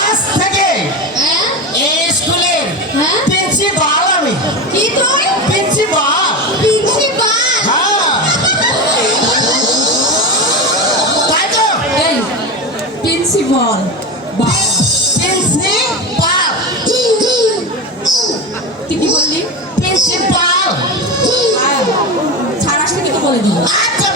আজ থেকে? হ্যাঁ? এই স্কুলের হ্যাঁ? প্রিন্সিপাল আমি। কি তুই প্রিন্সিপাল। প্রিন্সিপাল? হ্যাঁ। তাই তো? এই প্রিন্সিপাল। প্রিন্সিপাল। তুই কি বললি? প্রিন্সিপাল। ছাড় কিন্তু বলে দিল আচ্ছা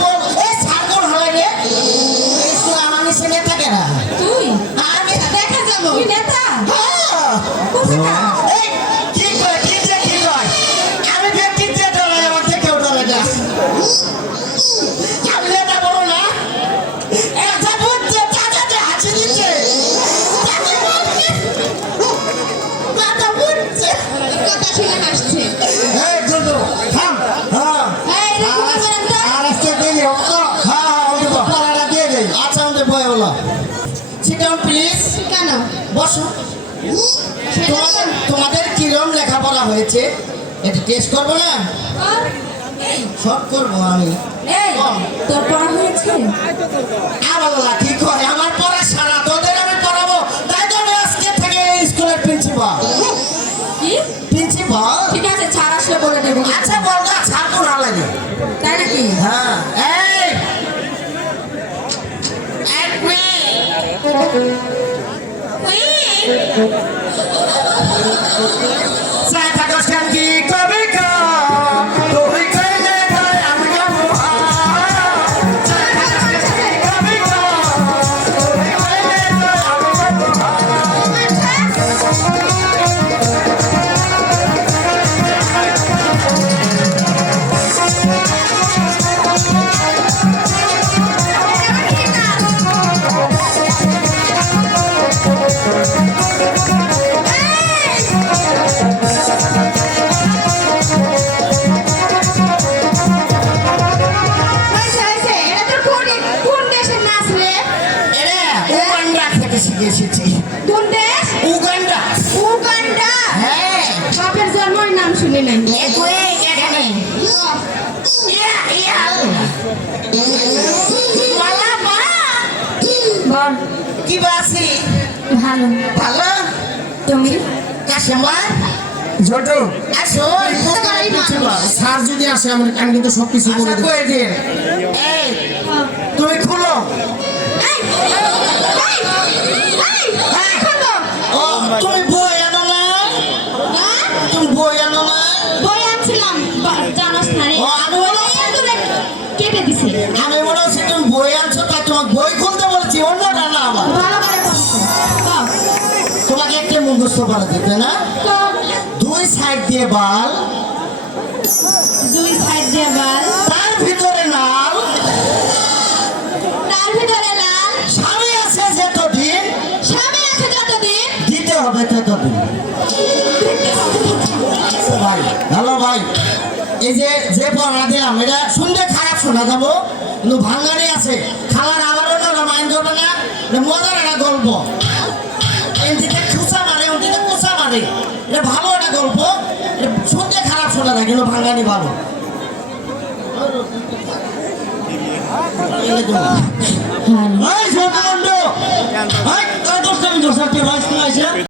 ডাউন প্লিজ কেন বসো। সেটা তোমাদের তোমাদের কিরম লেখাপড়া হয়েছে? এটা টেস্ট করব না? সব করব আমি। তোর পড়া হয়েছে? আর প্রিন্সিপাল ঠিক আছে ছাড় আসলে বলে দেবো। আচ্ছা বল না ছাড়বো না লাগে। তাই নাকি? হ্যাঁ এই। এক চাই থেকে শিখে এসেছি। কোন দেশ উগান্ডা। উগান্ডা? হ্যাঁ। বাপের জন্মের নাম শুনি নাই। এখানে। ইয়া ইয়া। কি বাসি ভালো। ভালো? তুমি? কাশেমা ছোট। আসো স্যার যদি আসে আমি আমি কিন্তু সব কিছু বলে আচ্ছা দেবো। মুখস্থ করে দিতে না? দুই সাইড দিয়ে বাল। দুই সাইড দিয়ে বাল। তার ভিতরে নাল তার ভিতরে লাল। স্বামী আছে যতদিন। স্বামী আছে যতদিন। দিতে হবে ততদিন। ভাই হ্যালো ভাই। এই যে যে পড়া দিলাম এটা শুনতে খারাপ শোনা যাব কিন্তু ভাঙ্গানি আছে। খালার আবার মাইন্ড করবে না মজার একটা গল্প। কুচা এটা ভালো একটা গল্প। শুনতে খারাপ শোনা যায় কিন্তু ভাঙানি ভালো। এই দোস্ত, আমি দোস্ত,